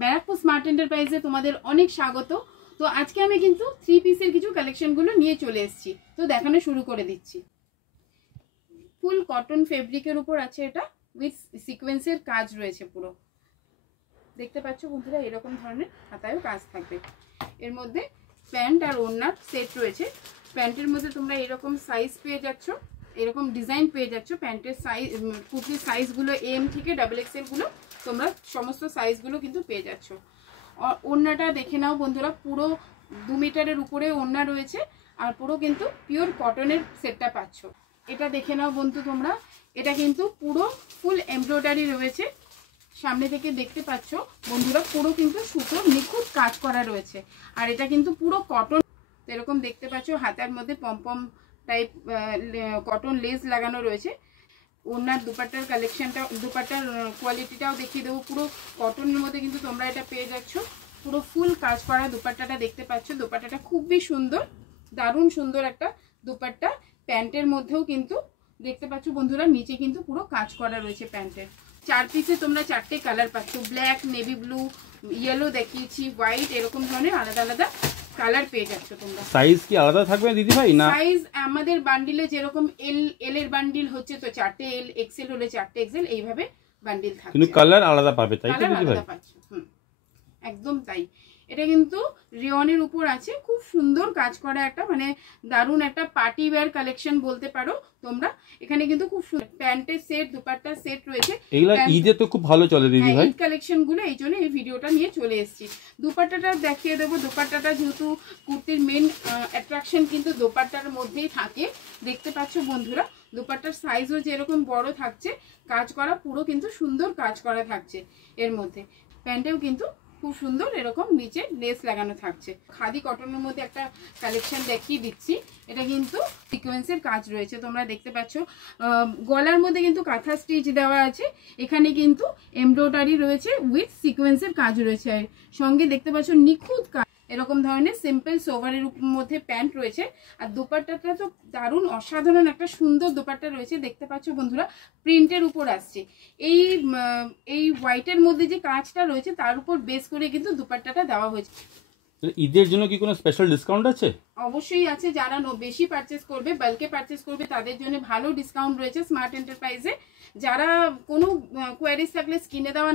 Barrackpore smart এন্টারপ্রাইজে তোমাদের অনেক স্বাগত। তো আজকে আমি কিন্তু 3 পিসের কিছু কালেকশনগুলো নিয়ে চলে এসেছি, তো দেখানো শুরু করে দিচ্ছি। ফুল কটন ফেব্রিকের উপর আছে, এটা উইথ সিকোয়েন্সের কাজ রয়েছে। পুরো দেখতে পাচ্ছ বন্ধুরা, এরকম ধরনের হাতায়ও কাজ থাকবে। এর মধ্যে প্যান্ট আর ওড়নার সেট রয়েছে। প্যান্টের মধ্যে তোমরা এরকম সাইজ পেয়ে যাচ্ছ, এরকম ডিজাইন পেয়ে যাচ্ছ। প্যান্টের সাইজ, কুর্তির সাইজগুলো এম থেকে XXL গুলো তোমরা সমস্ত সাইজগুলো কিন্তু পেয়ে যাচ্ছ। ওড়নাটা দেখে নাও বন্ধুরা, পুরো 2 মিটারের উপরে ওড়না রয়েছে আর পুরো কিন্তু পিওর কটনের সেটটা পাচ্ছ। এটা দেখে নাও বন্ধু তোমরা, এটা কিন্তু পুরো ফুল এমব্রয়ডারি রয়েছে। সামনে থেকে দেখতে পাচ্ছ বন্ধুরা, পুরো কিন্তু সুতোর নিখুঁত কাজ করা রয়েছে। আর এটা কিন্তু পুরো কটন, এরকম দেখতে পাচ্ছ হাতার মধ্যে পমপম টাইপ কটন লেস লাগানো রয়েছে। ওনার দুপাট্টার কালেকশনটা, দুপাট্টার কোয়ালিটিটাও দেখিয়ে দেবো। পুরো কটনের মধ্যে কিন্তু তোমরা এটা পেয়ে যাচ্ছ। পুরো ফুল কাজ করা দুপাট্টাটা দেখতে পাচ্ছ। দুপাট্টাটা খুবই সুন্দর, দারুণ সুন্দর একটা দুপাট্টা। প্যান্টের মধ্যেও কিন্তু দেখতে পাচ্ছ বন্ধুরা, নিচে কিন্তু পুরো কাজ করা রয়েছে প্যান্টের। 4 পিসে তোমরা 4টে কালার পাচ্ছ। ব্ল্যাক, নেভি ব্লু, ইয়েলো দেখিয়েছি, হোয়াইট, এরকম ধরনের আলাদা আলাদা কালার পেয়ে যাচ্ছ তোমরা। সাইজ কি আলাদা থাকবে দিদি ভাই? না, সাইজ আমাদের বান্ডিলে যেরকম এল এর বান্ডিল হচ্ছে, তো 4টে এল, এক্সেল হলে 4টে এক্সেল, এইভাবে বান্ডিল থাকছে। কিন্তু কালার আলাদা পাবে, তাই তো দিদি ভাই? একদম তাই। এটা কিন্তু রিয়নের উপর আছে, খুব সুন্দর কাজ করা একটা, মানে দারুণ একটা পার্টি ওয়্যার কালেকশন বলতে পারো তোমরা। এখানে কিন্তু খুব সুন্দর প্যান্টের সেট, দুপাট্টার সেট রয়েছে। এইগুলা ঈদে তো খুব ভালো চলে দিদি ভাই, ঈদ কালেকশন গুলো, এই জন্য এই ভিডিওটা নিয়ে চলে এসেছি। দুপাট্টাটা দেখিয়ে দেবো। দুপাট্টাটা যেহেতু কুর্তির মেন অ্যাট্রাকশন কিন্তু দুপাট্টার মধ্যেই থাকে, দেখতে পাচ্ছ বন্ধুরা। দুপাট্টার সাইজও যেরকম বড় থাকছে, কাজ করা পুরো কিন্তু সুন্দর কাজ করা থাকছে এর মধ্যে। প্যান্টেও কিন্তু খুব সুন্দর এরকম নিচে লেস লাগানো থাকছে। খাদি কটনের মধ্যে একটা কালেকশন দেখিয়ে দিচ্ছি। এটা কিন্তু সিকোয়েন্সের কাজ রয়েছে, তোমরা দেখতে পাচ্ছ। গলার মধ্যে কিন্তু কাঁথা স্টিচ দেওয়া আছে, এখানে কিন্তু এমব্রয়ডারি রয়েছে উইথ সিকোয়েন্সের কাজ রয়েছে। আর সঙ্গে দেখতে পাচ্ছ নিখুঁত কাজ, এরকম ধরনের সিম্পল সোভারের মধ্যে প্যান্ট রয়েছে। আর দুপাট্টাটা তো দারুণ অসাধারণ একটা সুন্দর দুপাট্টা রয়েছে, দেখতে পাচ্ছ বন্ধুরা। প্রিন্টের উপর আসছে। এই হোয়াইটের মধ্যে যে কাজটা রয়েছে তার উপর বেস করে কিন্তু দুপাট্টাটা দেওয়া হয়েছে। ঈদের জন্য কি কোনো স্পেশাল ডিসকাউন্ট আছে? অবশ্যই আছে। যারা বেশি পারচেস করবে, বাল্কে পারচেস করবে, তাদের জন্য ভালো ডিসকাউন্ট রয়েছে স্মার্ট এন্টারপ্রাইজে। যারা কোনো কোয়ারিজ থাকলে স্ক্রিনে দেওয়া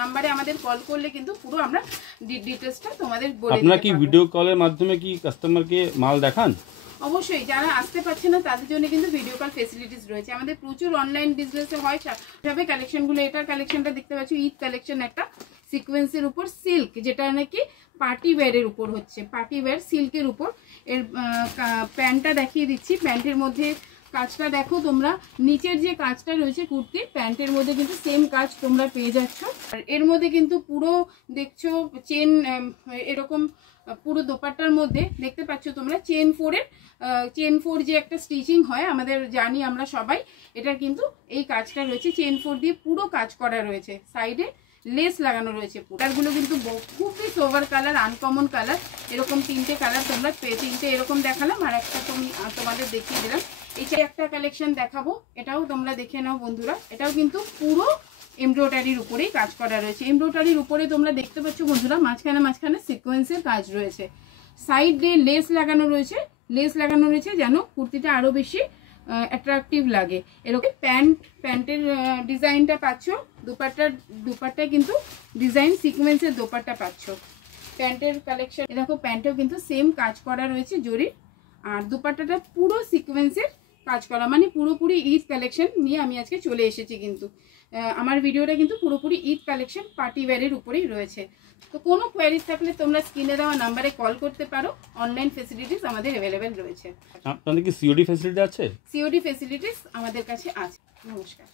নাম্বারে আমাদের কল করলে কিন্তু পুরো আমরা ডিটেইলসটা তোমাদের বলে দিতে পারবো। আপনারা কি ভিডিও কলের মাধ্যমে কি কাস্টমারকে মাল দেখান? অবশ্যই। যারা আসতে পারছে না তাদের জন্য কিন্তু ভিডিও কল ফেসিলিটিস রয়েছে। আমাদের প্রচুর অনলাইন বিজনেসে হয় সেভাবে কালেকশনগুলো। এটার কালেকশনটা দেখতে পাচ্ছ, ঈদ কালেকশন, একটা সিকোয়েন্সের উপর সিল্ক, যেটা নাকি পার্টি ওয়্যারের উপর হচ্ছে, পার্টি ওয়্যার সিল্কের উপর। এর প্যান্টটা দেখিয়ে দিচ্ছি। প্যান্টের মধ্যে কাজটা দেখো তোমরা, নিচের যে কাজটা রয়েছে কুর্তির, প্যান্টের মধ্যে কিন্তু সেম কাজ তোমরা পেয়ে যাচ্ছ। আর এর মধ্যে কিন্তু পুরো দেখছো চেন, এরকম পুরো দোপাট্টার মধ্যে দেখতে পাচ্ছ তোমরা চেন ফোর যে একটা স্টিচিং হয় আমাদের, জানি আমরা সবাই। এটার কিন্তু এই কাজটা রয়েছে, চেন ফোর দিয়ে পুরো কাজ করা রয়েছে। সাইডে লেস লাগানো রয়েছে। পুরোগুলো কিন্তু খুবই সোভার কালার, আনকমন কালার। এরকম 3টে কালার তোমরা, 3টে এরকম দেখালাম, আর একটা তোমাদের দেখিয়ে দিলাম। এইটা একটা কালেকশন দেখাবো, এটাও তোমরা দেখে নাও বন্ধুরা। এটাও কিন্তু পুরো এমব্রয়ডারির উপরেই কাজ করা রয়েছে। এমব্রয়ডারির উপরে তোমরা দেখতে পাচ্ছ বন্ধুরা, মাঝখানে সিকোয়েন্সের কাজ রয়েছে। সাইডে লেস লাগানো রয়েছে যেন কুর্তিটা আরো বেশি অ্যাট্রাকটিভ লাগে। এরকম প্যান্টের ডিজাইনটা পাচ্ছ। দুপাট্টায় কিন্তু ডিজাইন সিকোয়েন্সের দোপাট্টা পাচ্ছ। প্যান্টের কালেকশন দেখো, প্যান্টেও কিন্তু সেম কাজ করা রয়েছে জরি। আর দুপাট্টাটা পুরো সিকোয়েন্সের কাজ করা, মানে পুরোপুরি ঈদ কালেকশন নিয়ে আমি আজকে চলে এসেছি। কিন্তু আমার ভিডিওটা কিন্তু পুরোপুরি ঈদ কালেকশন পার্টি ওয়্যারের উপরেই রয়েছে। তো কোনো কোয়ারিজ থাকলে তোমরা স্ক্রিনে দেওয়া নাম্বারে কল করতে পারো। অনলাইন ফেসিলিটিস আমাদের অ্যাভেলেবেল রয়েছে। আপনাদের কি সিওডি ফেসিলিটি আছে? সিওডি ফেসিলিটিস আমাদের কাছে আছে। নমস্কার।